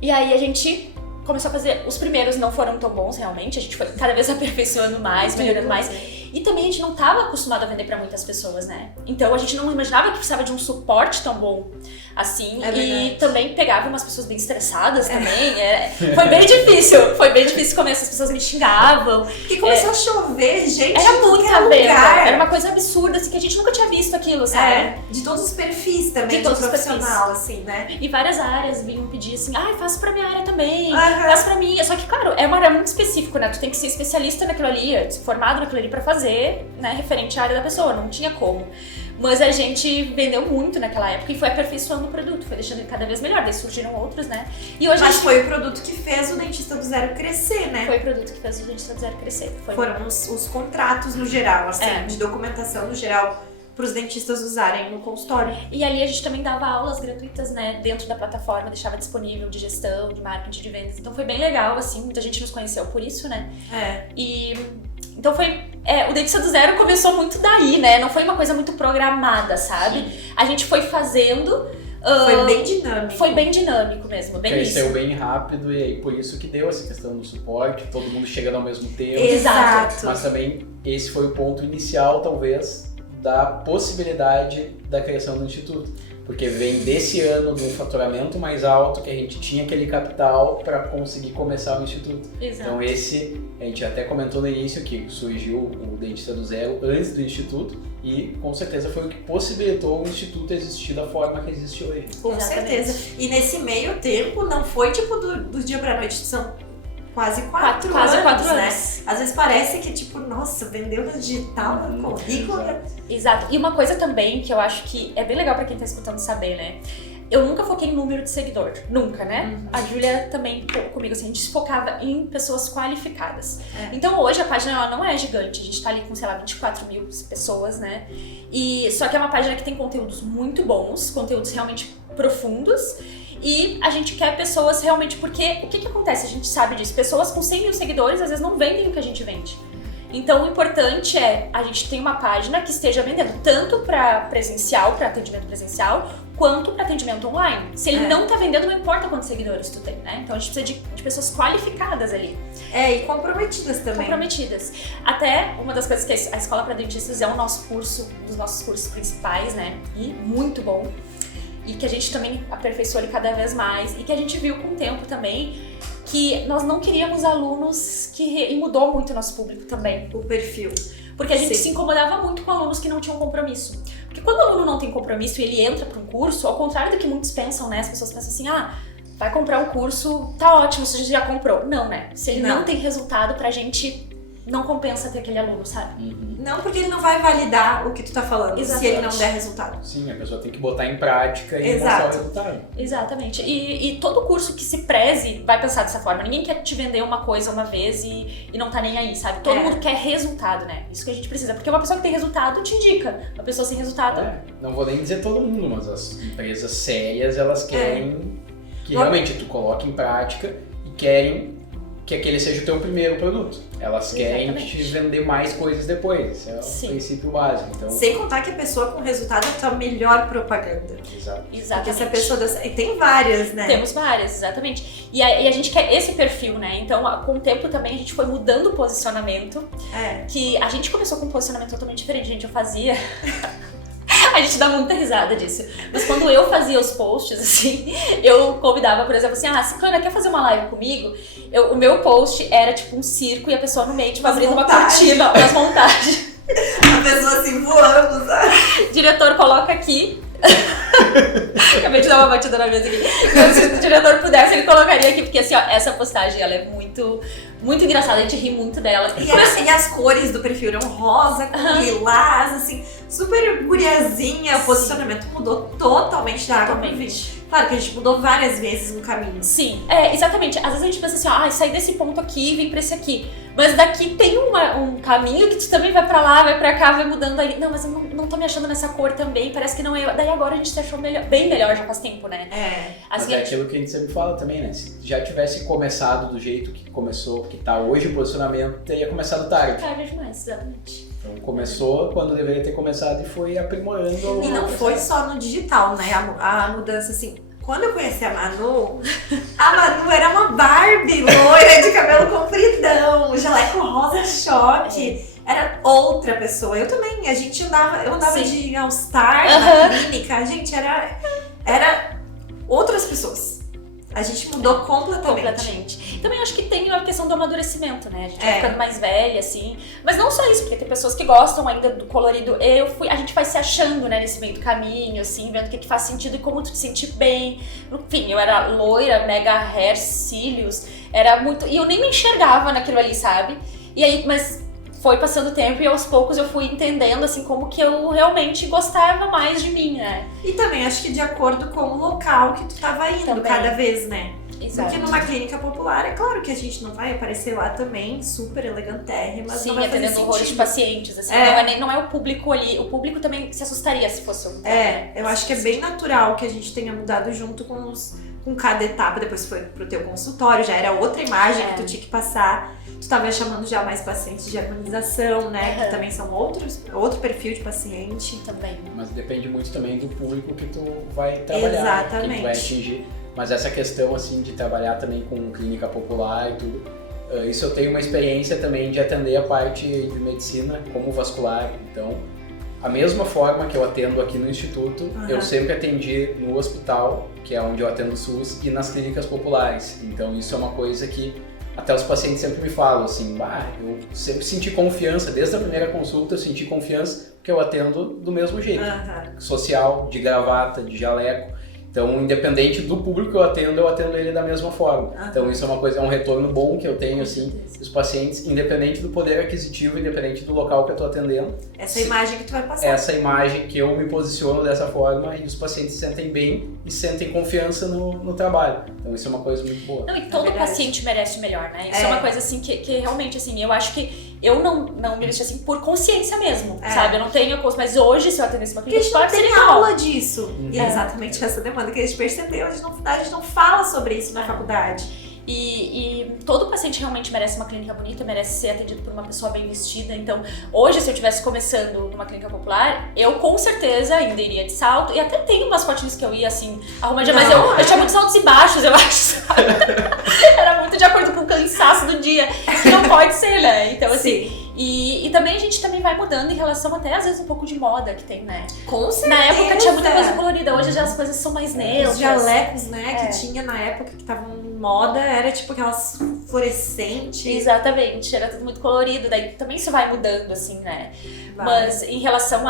E aí a gente começou a fazer, os primeiros não foram tão bons realmente, a gente foi cada vez aperfeiçoando mais, melhorando mais. E também a gente não estava acostumado a vender para muitas pessoas, né? Então a gente não imaginava que precisava de um suporte tão bom assim. E também pegava umas pessoas bem estressadas também. Foi bem difícil começar, as pessoas me xingavam. Porque começou a chover, gente. Era muita venda. Era uma coisa absurda, assim, que a gente nunca tinha visto aquilo, sabe? De todos os perfis também, de todos os profissional, perfis. assim, né? E várias áreas vinham pedir assim, faça pra minha área também, faça pra mim. Só que, claro, é uma área muito específica, né? Tu tem que ser especialista naquilo ali, formado naquilo ali pra fazer, né, referente à área da pessoa, não tinha como. Mas a gente vendeu muito naquela época e foi aperfeiçoando o produto, foi deixando ele cada vez melhor, daí surgiram outros, né? E hoje foi o produto que fez o Dentista do Zero crescer, né? Foi o produto que fez o Dentista do Zero crescer. Foram os contratos no geral, assim, de documentação no geral, para os dentistas usarem no consultório. E ali a gente também dava aulas gratuitas, né, dentro da plataforma, deixava disponível de gestão, de marketing, de vendas. Então foi bem legal, assim, muita gente nos conheceu por isso, né? Então o Dentista do Zero começou muito daí, né? Não foi uma coisa muito programada, sabe? Sim. A gente foi fazendo... foi bem dinâmico. Foi bem dinâmico mesmo, bem Cresceu isso. bem rápido e aí por isso que deu essa questão do suporte, todo mundo chegando ao mesmo tempo. Exato. Mas também esse foi o ponto inicial, talvez, da possibilidade da criação do Instituto. Porque vem desse ano de um faturamento mais alto que a gente tinha aquele capital para conseguir começar o Instituto. Exato. Então a gente até comentou no início que surgiu o Dentista do Zero antes do Instituto e com certeza foi o que possibilitou o Instituto existir da forma que existe hoje. Com certeza. E nesse meio tempo não foi tipo do dia pra noite, são quase 4 anos, né? Às vezes parece que tipo, nossa, vendeu no digital, no currículo. Exato. E uma coisa também que eu acho que é bem legal pra quem tá escutando saber, né? Eu nunca foquei em número de seguidor, nunca, né? A Júlia também, comigo, assim, a gente se focava em pessoas qualificadas. Então hoje a página ela não é gigante, a gente tá ali com, sei lá, 24 mil pessoas, né? Só que é uma página que tem conteúdos muito bons, conteúdos realmente profundos. E a gente quer pessoas realmente, porque o que acontece? A gente sabe disso, pessoas com 100 mil seguidores às vezes não vendem o que a gente vende. Então o importante é a gente ter uma página que esteja vendendo tanto para presencial, para atendimento presencial, quanto para atendimento online. Se ele não tá vendendo, não importa quantos seguidores tu tem, né? Então a gente precisa de pessoas qualificadas ali. E comprometidas também. Comprometidas. Até uma das coisas que a Escola para Dentistas é o nosso curso, um dos nossos cursos principais, né? E muito bom. E que a gente também aperfeiçoou ele cada vez mais. E que a gente viu com o tempo também que nós não queríamos alunos e mudou muito o nosso público também. O perfil. Porque a gente se incomodava muito com alunos que não tinham compromisso. Porque quando o aluno não tem compromisso e ele entra para um curso, ao contrário do que muitos pensam, né? As pessoas pensam assim, vai comprar um curso, tá ótimo, se a gente já comprou. Não, né? Se ele não tem resultado, pra gente não compensa ter aquele aluno, sabe? Não, porque ele não vai validar o que tu tá falando, se ele não der resultado. Sim, a pessoa tem que botar em prática e mostrar o resultado. Exatamente. E todo curso que se preze vai pensar dessa forma. Ninguém quer te vender uma coisa uma vez e não tá nem aí, sabe? Todo mundo quer resultado, né? Isso que a gente precisa. Porque uma pessoa que tem resultado te indica. Uma pessoa sem resultado... Não vou nem dizer todo mundo, mas as empresas sérias, elas querem que realmente tu coloque em prática e querem que aquele seja o teu primeiro produto. Elas querem te vender mais coisas depois. Esse é o princípio básico. Então... Sem contar que a pessoa com resultado é a tua melhor propaganda. Exatamente. Porque essa pessoa... E tem várias, né? Temos várias, exatamente. E a gente quer esse perfil, né? Então, com o tempo também, a gente foi mudando o posicionamento. Que a gente começou com um posicionamento totalmente diferente. Gente, eu fazia... A gente dá muita risada disso. Mas quando eu fazia os posts, assim, eu convidava, por exemplo, assim, Ciclana, quer fazer uma live comigo? O meu post era tipo um circo e a pessoa no meio, tipo, abrindo uma cortina, umas montagens. A pessoa assim, voando, sabe? Diretor, coloca aqui. Acabei de dar uma batida na mesa aqui. Então, se o diretor pudesse, ele colocaria aqui, porque assim, ó, essa postagem, ela é muito engraçada, a gente ri muito dela. E as cores do perfil eram rosa, com lilás, assim, super guriazinha, o posicionamento mudou totalmente da água pro vinho. Claro que a gente mudou várias vezes no caminho. Sim, exatamente. Às vezes a gente pensa assim, saí desse ponto aqui e vim pra esse aqui. Mas daqui tem um caminho que tu também vai pra lá, vai pra cá, vai mudando ali. Não, mas eu não tô me achando nessa cor também, parece que não é. Daí agora a gente se achou bem melhor, já faz tempo, né? Mas é aquilo que a gente sempre fala também, né? Se já tivesse começado do jeito que começou, que tá hoje o posicionamento, teria começado tarde. Tarde demais, exatamente. Então começou quando deveria ter começado e foi aprimorando. E não foi só no digital, né? A mudança, assim, quando eu conheci a Manu era uma Barbie loira de cabelo compridão, jaleco rosa choque. Era outra pessoa. Eu também, eu andava de All-Star na clínica, gente, era outras pessoas. A gente mudou completamente. Também acho que tem a questão do amadurecimento, né? A gente vai ficando mais velha, assim. Mas não só isso, porque tem pessoas que gostam ainda do colorido. A gente vai se achando, né, nesse meio do caminho, assim, vendo o que faz sentido e como tu te sentir bem. Enfim, eu era loira, mega hair, cílios, era muito... E eu nem me enxergava naquilo ali, sabe? E aí, mas foi passando o tempo e aos poucos eu fui entendendo, assim, como que eu realmente gostava mais de mim, né? E também acho que de acordo com o local que tu tava indo cada vez, né? Exato. Porque numa clínica popular, é claro que a gente não vai aparecer lá também super elegantérrima, mas sim, não vai fazer atendendo horrores de pacientes, assim, não é o público ali, o público também se assustaria se fosse um... eu acho que é bem natural que a gente tenha mudado junto com cada etapa, depois foi pro teu consultório, já era outra imagem que tu tinha que passar, tu tava chamando já mais pacientes de harmonização, né, que também são outro perfil de paciente. Também. Mas depende muito também do público que tu vai trabalhar, exatamente, que tu vai atingir. Mas essa questão, assim, de trabalhar também com clínica popular e tudo, isso eu tenho uma experiência também de atender a parte de medicina como vascular. Então, a mesma forma que eu atendo aqui no Instituto, eu sempre atendi no hospital, que é onde eu atendo o SUS, e nas clínicas populares. Então, isso é uma coisa que até os pacientes sempre me falam, assim, eu sempre senti confiança, desde a primeira consulta eu senti confiança, porque eu atendo do mesmo jeito. Social, de gravata, de jaleco. Então, independente do público que eu atendo ele da mesma forma. Então, isso é uma coisa, é um retorno bom que eu tenho, assim, dos pacientes, independente do poder aquisitivo, independente do local que eu tô atendendo. Essa imagem que tu vai passar. Essa imagem que eu me posiciono dessa forma e os pacientes se sentem bem e sentem confiança no trabalho. Então, isso é uma coisa muito boa. Não, e todo paciente merece o melhor, né? Isso é uma coisa, assim, que realmente, assim, eu acho que eu não me deixo assim por consciência mesmo, sabe? Eu não tenho a mas hoje, se eu atendesse uma clínica, a gente não tem aula disso. E é exatamente essa demanda que a gente percebeu, a gente não fala sobre isso na faculdade. E todo paciente realmente merece uma clínica bonita, merece ser atendido por uma pessoa bem vestida. Então, hoje, se eu estivesse começando numa clínica popular, eu com certeza ainda iria de salto. E até tem umas fotinhas que eu ia, assim, arrumadinha, mas eu tinha muitos altos e baixos, eu acho, sabe? Era muito de acordo com o cansaço do dia. Que não pode ser, né? Então, assim... E também a gente também vai mudando em relação até, às vezes, um pouco de moda que tem, né? Com certeza. Na época tinha muita coisa colorida, hoje já as coisas são mais neutras. Os jalecos, né, que tinha na época que estavam em moda, era tipo aquelas fluorescentes. Exatamente, era tudo muito colorido, daí também isso vai mudando, assim, né? Mas em relação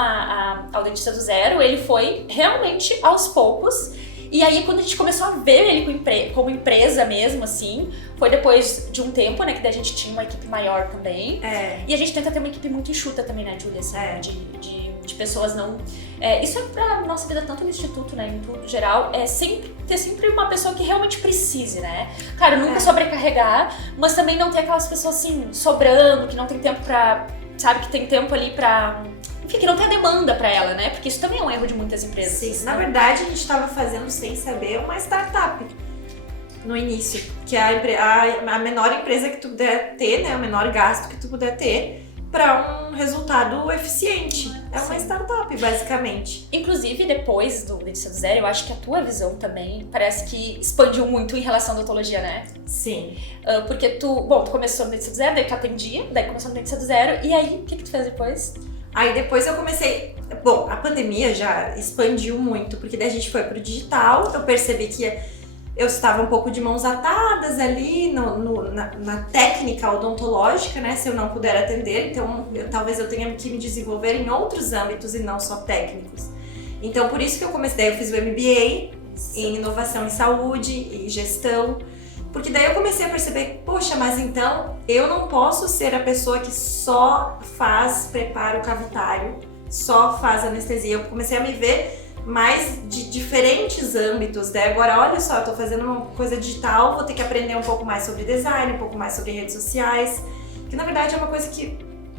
ao Dentista do Zero, ele foi realmente aos poucos. E aí, quando a gente começou a ver ele como empresa mesmo, assim, foi depois de um tempo, né, que daí a gente tinha uma equipe maior também. E a gente tenta ter uma equipe muito enxuta também, né, Júlia? Assim, de pessoas não... isso é pra nossa vida, tanto no Instituto, né, em tudo geral, ter sempre uma pessoa que realmente precise, né? Cara, nunca sobrecarregar, mas também não ter aquelas pessoas, assim, sobrando, que não tem tempo pra... Sabe, que tem tempo ali pra... Enfim, que não tem a demanda pra ela, né? Porque isso também é um erro de muitas empresas. Sim, na verdade a gente estava fazendo sem saber uma startup no início, que é a menor empresa que tu puder ter, né? O menor gasto que tu puder ter para um resultado eficiente. É uma startup, basicamente. Inclusive, depois do Dentista do Zero, eu acho que a tua visão também parece que expandiu muito em relação à odontologia, né? Sim. Porque tu começou no Dentista do Zero, daí tu atendia, daí começou no Dentista do Zero, e aí, o que tu fez depois? Aí depois eu comecei... Bom, a pandemia já expandiu muito, porque daí a gente foi pro digital, eu percebi que eu estava um pouco de mãos atadas ali na técnica odontológica, né? Se eu não puder atender, então talvez eu tenha que me desenvolver em outros âmbitos e não só técnicos. Então por isso que eu comecei, eu fiz o MBA em inovação em saúde e gestão, porque daí eu comecei a perceber, poxa, mas então eu não posso ser a pessoa que só faz preparo cavitário, só faz anestesia. Eu comecei a me ver mais de diferentes âmbitos. Daí agora, olha só, eu tô fazendo uma coisa digital, vou ter que aprender um pouco mais sobre design, um pouco mais sobre redes sociais, que na verdade é uma coisa que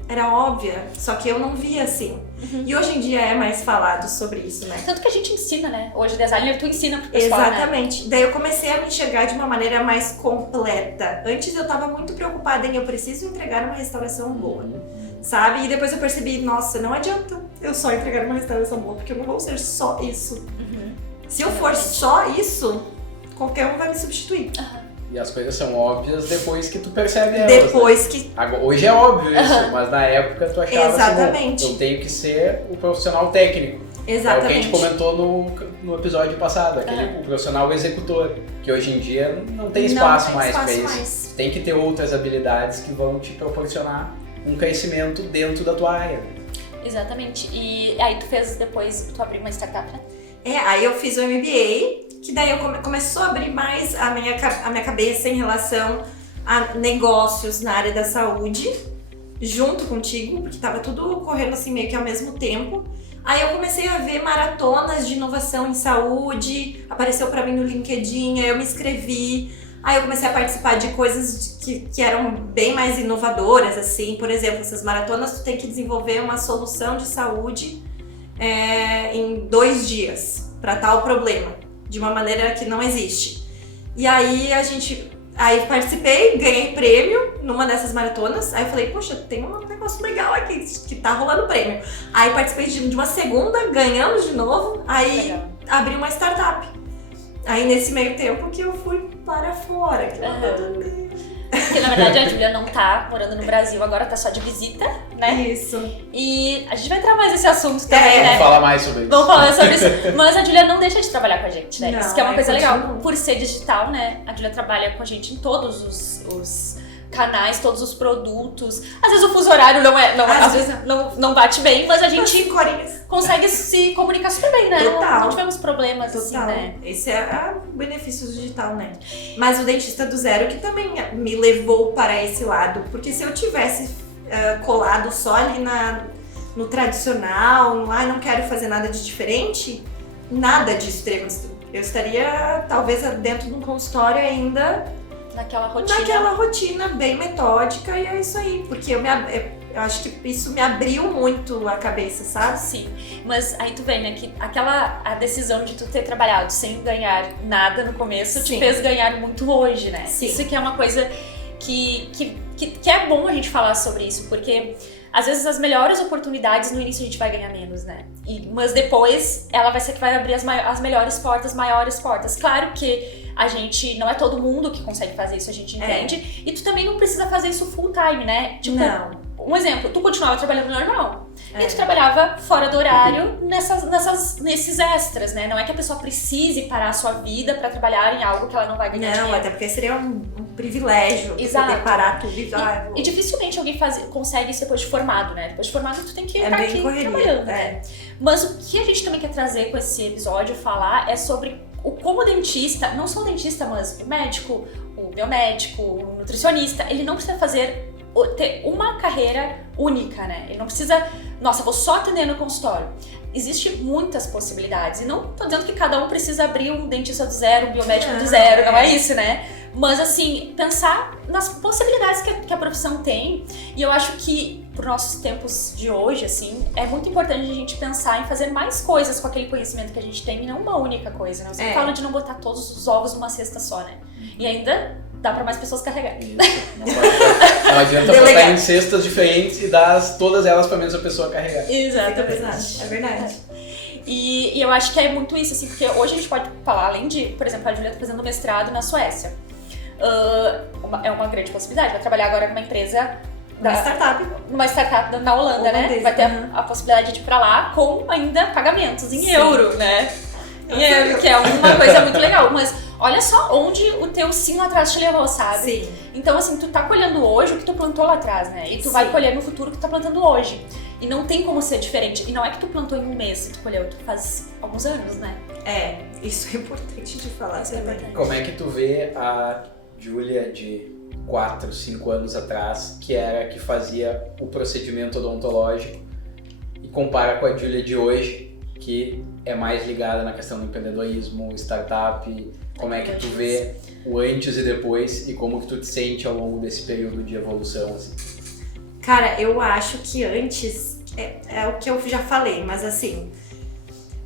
era óbvia, só que eu não via assim. E hoje em dia é mais falado sobre isso, né? Tanto que a gente ensina, né? Hoje designer tu ensina pro pessoal, exatamente. Né? Daí eu comecei a me enxergar de uma maneira mais completa. Antes eu tava muito preocupada em eu preciso entregar uma restauração boa, sabe? E depois eu percebi, nossa, não adianta eu só entregar uma restauração boa, porque eu não vou ser só isso. Se eu for só isso, qualquer um vai me substituir. E as coisas são óbvias depois que tu percebe elas. Depois, né? Que... Agora, hoje é óbvio isso, mas na época tu achava exatamente. Assim, eu tenho que ser o profissional técnico. Exatamente. É o que a gente comentou no episódio passado, aquele o profissional executor, que hoje em dia não tem espaço mais para isso. Tem que ter outras habilidades que vão te proporcionar um crescimento dentro da tua área. Exatamente. E aí tu fez depois, tu abriu uma startup, né? Aí eu fiz o MBA, que daí começou a abrir mais a minha cabeça em relação a negócios na área da saúde, junto contigo, porque tava tudo correndo assim meio que ao mesmo tempo. Aí eu comecei a ver maratonas de inovação em saúde, apareceu pra mim no LinkedIn, aí eu me inscrevi. Aí eu comecei a participar de coisas que eram bem mais inovadoras, assim. Por exemplo, essas maratonas, tu tem que desenvolver uma solução de saúde em 2 dias para tal problema, de uma maneira que não existe. E aí aí participei, ganhei prêmio numa dessas maratonas. Aí eu falei, poxa, tem um negócio legal aqui que tá rolando prêmio. Aí participei de uma segunda, ganhamos de novo. Aí legal. Abri uma startup. Aí nesse meio tempo que eu fui para fora. Porque na verdade a Júlia não tá morando no Brasil, agora tá só de visita, né? Isso. E a gente vai entrar mais nesse assunto também, né? Vamos falar mais sobre isso. Vamos falar sobre isso. Mas a Júlia não deixa de trabalhar com a gente, né? Não, isso que é uma coisa legal. Por ser digital, né? A Júlia trabalha com a gente em todos os canais, todos os produtos. Às vezes o fuso horário às vezes não bate bem, mas a gente consegue se comunicar super bem, né? Total. Não tivemos problemas, total. Assim, né? Esse é o benefício do digital, né? Mas o dentista do zero que também me levou para esse lado, porque se eu tivesse colado só ali no tradicional, não quero fazer nada de diferente, nada disso teria acontecido. Eu estaria talvez dentro de um consultório ainda naquela rotina bem metódica, e é isso aí, porque eu acho que isso me abriu muito a cabeça, sabe? Sim, mas aí tu vê, né, que a decisão de tu ter trabalhado sem ganhar nada no começo te fez ganhar muito hoje, né? Sim. Isso que é uma coisa que é bom a gente falar sobre isso, porque às vezes as melhores oportunidades no início a gente vai ganhar menos, né? Mas depois ela vai ser que vai abrir as melhores portas, maiores portas. Claro que a gente, não é todo mundo que consegue fazer isso, a gente entende. E tu também não precisa fazer isso full time, né? Tipo, não. Um exemplo, tu continuava trabalhando normal. E tu trabalhava fora do horário nesses extras, né? Não é que a pessoa precise parar a sua vida pra trabalhar em algo que ela não vai ganhar dinheiro. Não, até porque seria um privilégio poder parar tudo e dificilmente alguém consegue isso depois de formado, né? Depois de formado tu tem que estar aqui correria, trabalhando. Né? Mas o que a gente também quer trazer com esse episódio, falar, é sobre como o dentista, não só o dentista, mas o médico, o biomédico, o nutricionista, ele não precisa ter uma carreira única, né? Ele não precisa, nossa, vou só atender no consultório. Existem muitas possibilidades. E não tô dizendo que cada um precisa abrir um dentista do zero, um biomédico do zero, não é isso, né? Mas assim, pensar nas possibilidades que a profissão tem. E eu acho que, por nossos tempos de hoje, assim, é muito importante a gente pensar em fazer mais coisas com aquele conhecimento que a gente tem e não uma única coisa, né? Eu sempre falo de não botar todos os ovos numa cesta só, né? E ainda dá pra mais pessoas carregar. Não adianta botar em cestas diferentes e dar todas elas pra mesma pessoa carregar. Exatamente. É verdade. E eu acho que é muito isso, assim, porque hoje a gente pode falar, além de, por exemplo, a Júlia tá fazendo mestrado na Suécia. É uma grande possibilidade. Vai trabalhar agora numa empresa... Numa startup na Holanda, né? Vai ter a possibilidade de ir pra lá com ainda pagamentos em euro, né? Que é uma coisa muito legal. Mas olha só onde o teu sim lá atrás te levou, sabe? Sim. Então, assim, tu tá colhendo hoje o que tu plantou lá atrás, né? E tu vai colher no futuro o que tu tá plantando hoje. E não tem como ser diferente. E não é que tu plantou em um mês e tu colheu, tu faz alguns anos, né? Isso é importante de falar também. Como é que tu vê a Júlia de 4, 5 anos atrás, que era a que fazia o procedimento odontológico, e compara com a Júlia de hoje, que é mais ligada na questão do empreendedorismo, startup, como é que tu vê o antes e depois e como que tu te sente ao longo desse período de evolução, assim? Cara, eu acho que antes, é o que eu já falei, mas assim,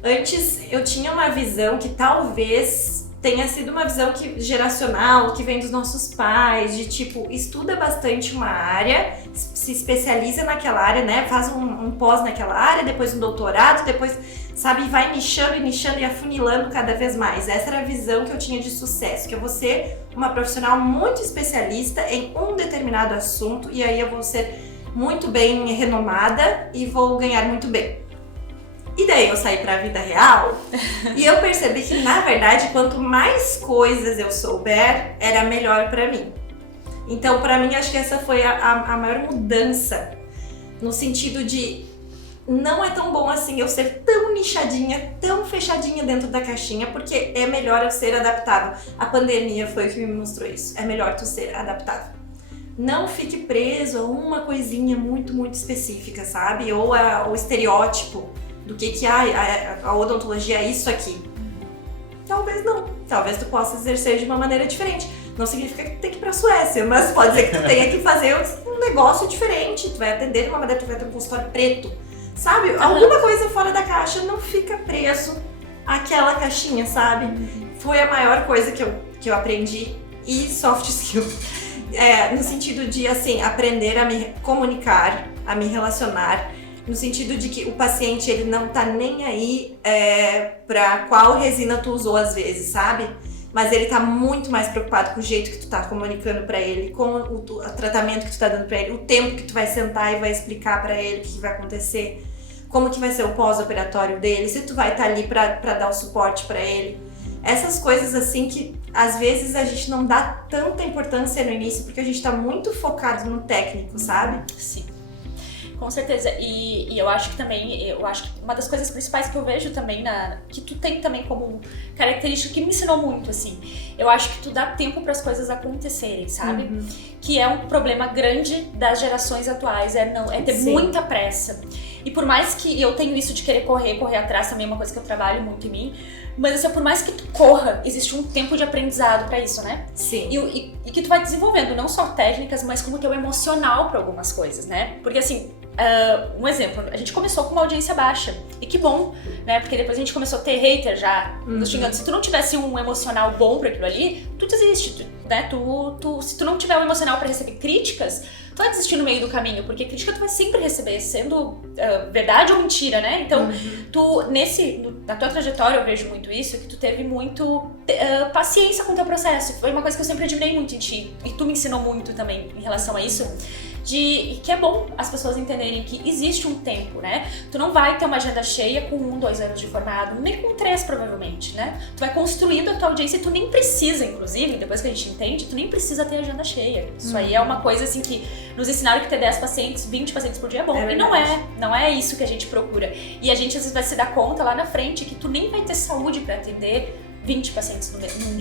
antes eu tinha uma visão que talvez tenha sido uma visão geracional, que vem dos nossos pais, de tipo, estuda bastante uma área, se especializa naquela área, né? Faz um pós naquela área, depois um doutorado, depois, sabe, vai nichando e afunilando cada vez mais. Essa era a visão que eu tinha de sucesso, que eu vou ser uma profissional muito especialista em um determinado assunto e aí eu vou ser muito bem renomada e vou ganhar muito bem. E daí eu saí pra vida real e eu percebi que, na verdade, quanto mais coisas eu souber, era melhor pra mim. Então, pra mim, acho que essa foi a maior mudança, no sentido de não é tão bom assim eu ser tão nichadinha, tão fechadinha dentro da caixinha, porque é melhor eu ser adaptável. A pandemia foi o que me mostrou isso. É melhor tu ser adaptável. Não fique preso a uma coisinha muito, muito específica, sabe? Ou o estereótipo do que a odontologia é isso aqui. Talvez não. Talvez tu possa exercer de uma maneira diferente. Não significa que tu tem que ir pra Suécia, mas pode ser que tu tenha que fazer um negócio diferente. Tu vai atender de uma maneira, tu vai ter um consultório preto. Sabe? Alguma coisa fora da caixa, não fica preso àquela caixinha, sabe? Foi a maior coisa que eu aprendi. E soft skill. No sentido de, assim, aprender a me comunicar, a me relacionar, no sentido de que o paciente, ele não tá nem aí pra qual resina tu usou às vezes, sabe? Mas ele tá muito mais preocupado com o jeito que tu tá comunicando pra ele, com o tratamento que tu tá dando pra ele, o tempo que tu vai sentar e vai explicar pra ele o que vai acontecer, como que vai ser o pós-operatório dele, se tu vai estar ali pra dar o suporte pra ele. Essas coisas assim que às vezes a gente não dá tanta importância no início porque a gente tá muito focado no técnico, sabe? Sim. Com certeza, e eu acho que também, uma das coisas principais que eu vejo também, que tu tem também como característica que me ensinou muito, assim, eu acho que tu dá tempo para as coisas acontecerem, sabe? Uhum. Que é um problema grande das gerações atuais, é ter Sim. muita pressa. E por mais que eu tenho isso de querer correr atrás também é uma coisa que eu trabalho muito em mim, mas assim, por mais que tu corra, existe um tempo de aprendizado pra isso, né? Sim. E que tu vai desenvolvendo não só técnicas, mas como teu emocional pra algumas coisas, né? Porque assim, um exemplo, a gente começou com uma audiência baixa, e que bom, né? Porque depois a gente começou a ter hater já nos xingando. Se tu não tivesse um emocional bom pra aquilo ali, tu desiste, né? Se tu não tiver um emocional pra receber críticas, tu vai desistir no meio do caminho, porque crítica tu vai sempre receber, sendo verdade ou mentira, né? Então, tu, na tua trajetória, eu vejo muito isso, que tu teve muito paciência com o teu processo. Foi uma coisa que eu sempre admirei muito em ti, e tu me ensinou muito também em relação a isso. Que é bom as pessoas entenderem que existe um tempo, né? Tu não vai ter uma agenda cheia com 1, 2 anos de formado, nem com 3 provavelmente, né? Tu vai construindo a tua audiência e tu nem precisa, inclusive, depois que a gente entende, tu nem precisa ter agenda cheia. Isso aí é uma coisa assim que nos ensinaram que ter 10 pacientes, 20 pacientes por dia é bom. E não é isso que a gente procura. E a gente às vezes vai se dar conta lá na frente que tu nem vai ter saúde pra atender 20 pacientes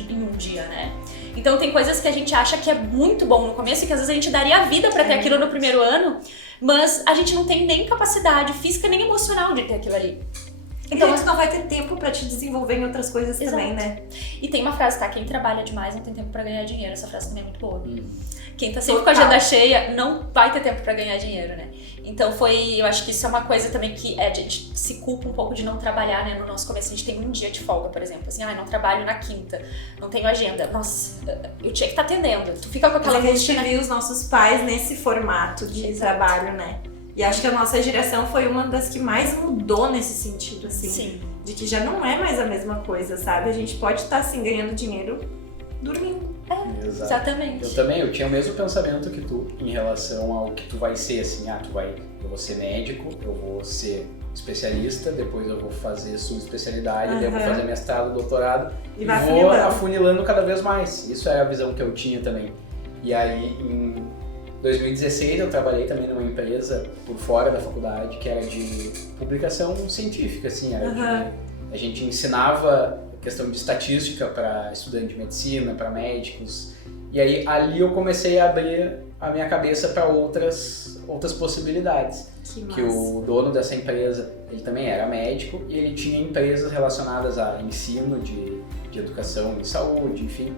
em um dia, né? Então tem coisas que a gente acha que é muito bom no começo e que às vezes a gente daria a vida pra ter aquilo no primeiro ano, mas a gente não tem nem capacidade física nem emocional de ter aquilo ali. Então você não vai ter tempo pra te desenvolver em outras coisas também, né? E tem uma frase, tá? Quem trabalha demais não tem tempo pra ganhar dinheiro. Essa frase também é muito boa. Quem tá sempre com a agenda cheia não vai ter tempo pra ganhar dinheiro, né? Então eu acho que isso é uma coisa também que a gente se culpa um pouco de não trabalhar, né? No nosso começo a gente tem um dia de folga, por exemplo. Assim, não trabalho na quinta, não tenho agenda. Nossa, eu tinha que estar atendendo. Tu fica com aquela angústia. A gente viu os nossos pais nesse formato de trabalho, né? E acho que a nossa geração foi uma das que mais mudou nesse sentido, assim. Sim. De que já não é mais a mesma coisa, sabe? A gente pode estar, assim, ganhando dinheiro dormindo. Exatamente. Eu tinha o mesmo pensamento que tu em relação ao que tu vai ser, assim, eu vou ser médico, eu vou ser especialista, depois eu vou fazer subespecialidade, daí eu vou fazer mestrado, doutorado e vou afunilando cada vez mais. Isso é a visão que eu tinha também. E aí, em 2016, eu trabalhei também numa empresa por fora da faculdade, que era de publicação científica, assim, a gente ensinava questão de estatística para estudante de medicina, para médicos. E aí ali eu comecei a abrir a minha cabeça para outras possibilidades. Que o dono dessa empresa, ele também era médico e ele tinha empresas relacionadas a ensino de educação e saúde, enfim.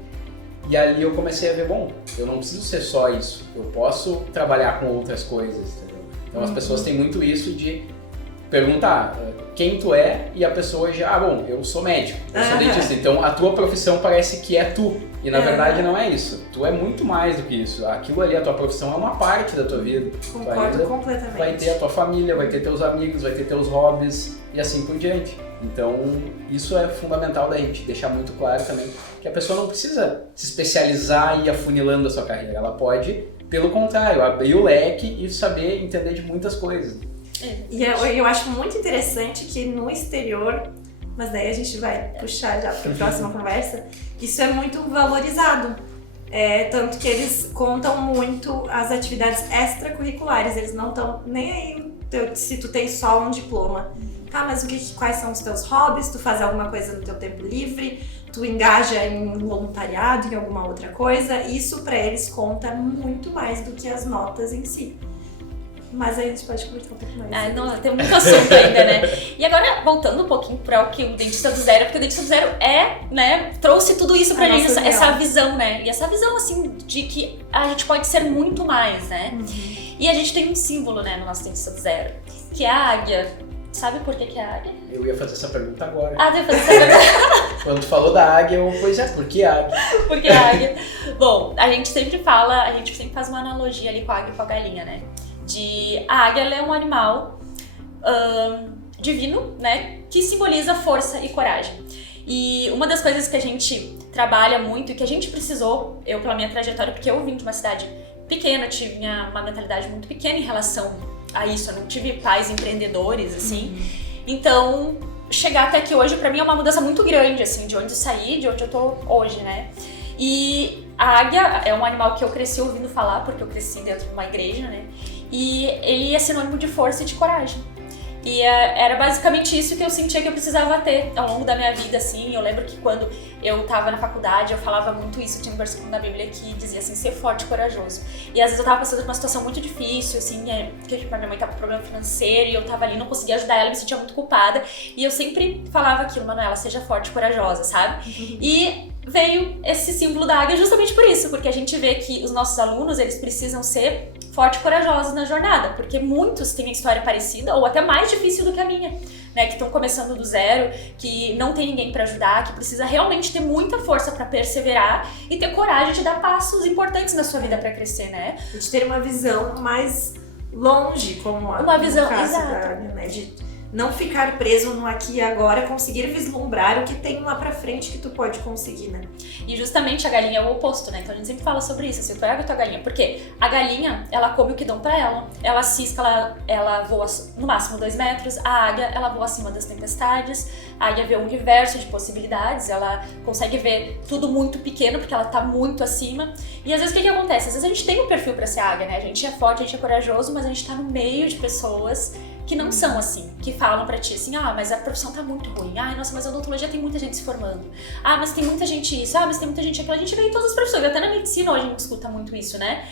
E ali eu comecei a ver, bom, eu não preciso ser só isso, eu posso trabalhar com outras coisas, entendeu? Então as pessoas têm muito isso de perguntar quem tu é e a pessoa já, bom, eu sou médico, eu sou dentista, então a tua profissão parece que é tu. E na verdade não é isso, tu é muito mais do que isso. Aquilo ali, a tua profissão é uma parte da tua vida. Concordo completamente. Vai ter a tua família, vai ter teus amigos, vai ter teus hobbies e assim por diante. Então isso é fundamental da gente deixar muito claro também que a pessoa não precisa se especializar e ir afunilando a sua carreira. Ela pode, pelo contrário, abrir o leque e saber entender de muitas coisas. E eu acho muito interessante que no exterior, mas daí a gente vai puxar já para a próxima conversa, isso é muito valorizado. Tanto que eles contam muito as atividades extracurriculares, eles não estão nem aí se tu tem só um diploma. Tá, mas quais são os teus hobbies? Tu faz alguma coisa no teu tempo livre? Tu engaja em voluntariado, em alguma outra coisa? Isso para eles conta muito mais do que as notas em si. Mas aí a gente pode conversar um pouco mais. Não, tem muito assunto ainda, né? E agora, voltando um pouquinho para o que o Dentista do Zero, porque o Dentista do Zero trouxe tudo isso pra gente, essa visão, né? E essa visão, assim, de que a gente pode ser muito mais, né? E a gente tem um símbolo, né, no nosso Dentista do Zero, que é a águia. Sabe por que é a águia? Eu ia fazer essa pergunta agora. Deve fazer essa pergunta. Quando tu falou da águia, por que águia? Por que águia? Bom, a gente sempre faz uma analogia ali com a águia e com a galinha, né? A águia, ela é um animal divino, né? Que simboliza força e coragem. E uma das coisas que a gente trabalha muito e que a gente precisou, eu pela minha trajetória, porque eu vim de uma cidade pequena, tive uma mentalidade muito pequena em relação a isso, eu não tive pais empreendedores, assim. Então, chegar até aqui hoje, pra mim, é uma mudança muito grande, assim, de onde eu saí, de onde eu tô hoje, né? E a águia é um animal que eu cresci ouvindo falar, porque eu cresci dentro de uma igreja, né? E ele é sinônimo de força e de coragem. E era basicamente isso que eu sentia que eu precisava ter ao longo da minha vida, assim. Eu lembro que quando eu tava na faculdade, eu falava muito isso. Tinha um versículo na Bíblia que dizia assim, ser forte e corajoso. E às vezes eu tava passando por uma situação muito difícil, assim, porque minha mãe tava com problema financeiro e eu tava ali, não conseguia ajudar ela, me sentia muito culpada. E eu sempre falava aquilo, Manuela, seja forte e corajosa, sabe? E veio esse símbolo da águia justamente por isso, porque a gente vê que os nossos alunos, eles precisam ser fortes e corajosos na jornada, porque muitos têm a história parecida ou até mais difícil do que a minha, né, que estão começando do zero, que não tem ninguém para ajudar, que precisa realmente ter muita força para perseverar e ter coragem de dar passos importantes na sua vida para crescer, né? De ter uma visão mais longe, como uma visão, no caso exato. Da Águia, né? De não ficar preso no aqui e agora, conseguir vislumbrar o que tem lá pra frente que tu pode conseguir, né? E justamente a galinha é o oposto, né? Então a gente sempre fala sobre isso, se tu é águia ou tu é galinha. Porque a galinha, ela come o que dão pra ela. Ela cisca, ela voa no máximo 2 metros. A águia, ela voa acima das tempestades. A águia vê um universo de possibilidades. Ela consegue ver tudo muito pequeno, porque ela tá muito acima. E às vezes o que acontece? Às vezes a gente tem um perfil pra ser águia, né? A gente é forte, a gente é corajoso, mas a gente tá no meio de pessoas que não são assim, que falam pra ti assim, mas a profissão tá muito ruim, nossa, mas a odontologia tem muita gente se formando, mas tem muita gente isso, mas tem muita gente aquilo, a gente vê em todas as profissões, até na medicina hoje a gente escuta muito isso, né?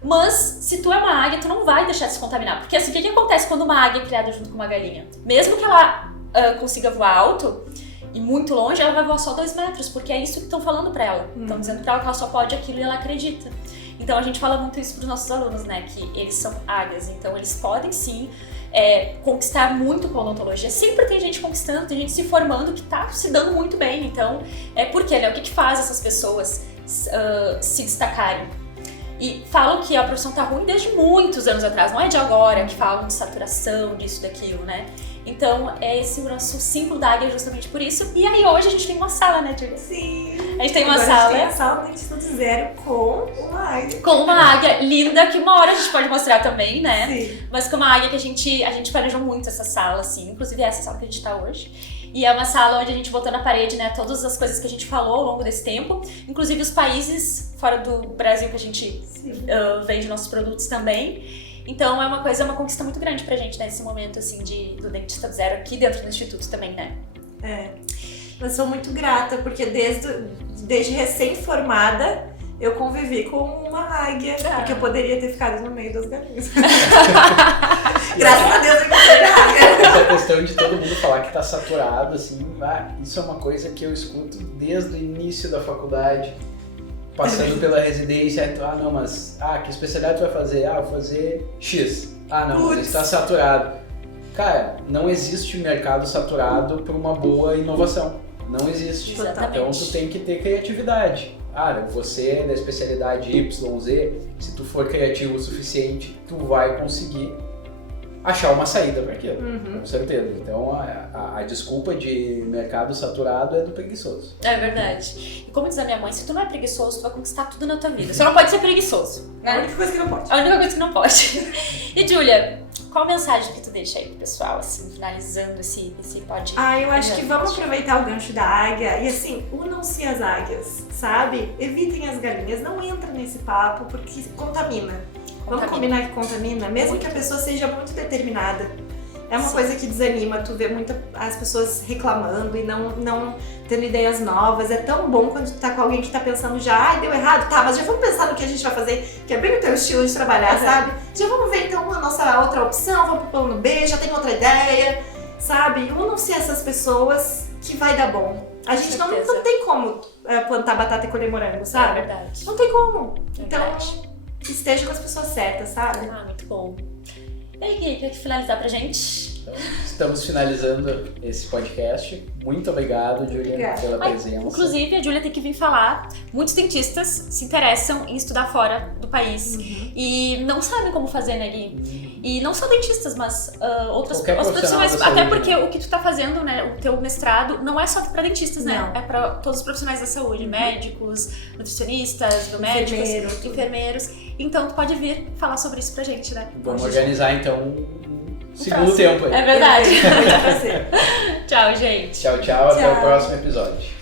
Mas se tu é uma águia, tu não vai deixar de se contaminar, porque assim, o que acontece quando uma águia é criada junto com uma galinha? Mesmo que ela consiga voar alto e muito longe, ela vai voar só 2 metros, porque é isso que estão falando pra ela, estão dizendo pra ela que ela só pode aquilo e ela acredita. Então a gente fala muito isso pros nossos alunos, né, que eles são águias, então eles podem sim conquistar muito com a odontologia. Sempre tem gente conquistando, tem gente se formando que tá se dando muito bem. Então, por quê, né? O que faz essas pessoas se destacarem? E falam que a profissão tá ruim desde muitos anos atrás, não é de agora que falam de saturação, disso, daquilo, né? Então, esse nosso símbolo da águia justamente por isso. E aí hoje a gente tem uma sala, né, Julia? Sim! A gente tem uma sala. A gente tem a sala do Dentista do Zero com uma águia. Com uma águia linda, que uma hora a gente pode mostrar também, né? Sim. Mas com uma águia que a gente planejou muito essa sala, assim. Inclusive essa sala que a gente tá hoje. E é uma sala onde a gente botou na parede, né, todas as coisas que a gente falou ao longo desse tempo. Inclusive os países fora do Brasil que a gente vende nossos produtos também. Então é uma conquista muito grande pra gente, né, esse momento, assim, do Dentista do Zero aqui dentro do Instituto também, né? Mas sou muito grata, porque desde recém-formada, eu convivi com uma águia, porque eu poderia ter ficado no meio das galinhas. Graças a Deus eu encontrei a águia. Essa questão de todo mundo falar que tá saturado, assim, isso é uma coisa que eu escuto desde o início da faculdade, passando pela residência. Não, mas que especialidade tu vai fazer? Eu vou fazer X. Não, mas está saturado. Cara, não existe mercado saturado por uma boa inovação. Não existe. Exatamente. Então tu tem que ter criatividade. Você é da especialidade YZ, se tu for criativo o suficiente, tu vai conseguir achar uma saída para aquilo, com certeza. Então a desculpa de mercado saturado é do preguiçoso. É verdade. E como diz a minha mãe, se tu não é preguiçoso, tu vai conquistar tudo na tua vida. Você não pode ser preguiçoso, né? A única coisa que não pode. A única coisa que não pode. E Júlia, qual mensagem que tu deixa aí pro pessoal, assim, finalizando esse podcast? Eu acho que vamos aproveitar o gancho da águia e assim, unam-se as águias, sabe? Evitem as galinhas, não entra nesse papo porque contamina. Vamos combinar que contamina, mesmo que a pessoa seja muito determinada. É uma coisa que desanima, tu vê as pessoas reclamando e não tendo ideias novas. É tão bom quando tu tá com alguém que tá pensando já, deu errado, mas já vamos pensar no que a gente vai fazer, que é bem o teu estilo de trabalhar, sabe? Já vamos ver então a nossa outra opção, vamos pro plano B, já tem outra ideia, sabe? Unam-se essas pessoas que vai dar bom. A gente não tem como plantar batata e colher morango, sabe? É verdade. Não tem como. É Então, verdade. esteja com as pessoas certas, sabe? Muito bom. E aí, Gui, quer finalizar pra gente? Então, estamos finalizando esse podcast. Muito obrigado, Júlia, pela presença. Inclusive, a Júlia tem que vir falar. Muitos dentistas se interessam em estudar fora do país e não sabem como fazer, né, Gui? E não só dentistas, mas outras profissionais. Até porque o que tu tá fazendo, né, o teu mestrado, não é só pra dentistas, né? É pra todos os profissionais da saúde, médicos, nutricionistas, biomédicos, enfermeiros. Então, tu pode vir falar sobre isso pra gente, né? Vamos organizar, então, segundo tempo aí. É verdade. Muito prazer. Tchau, gente. Tchau, até o próximo episódio.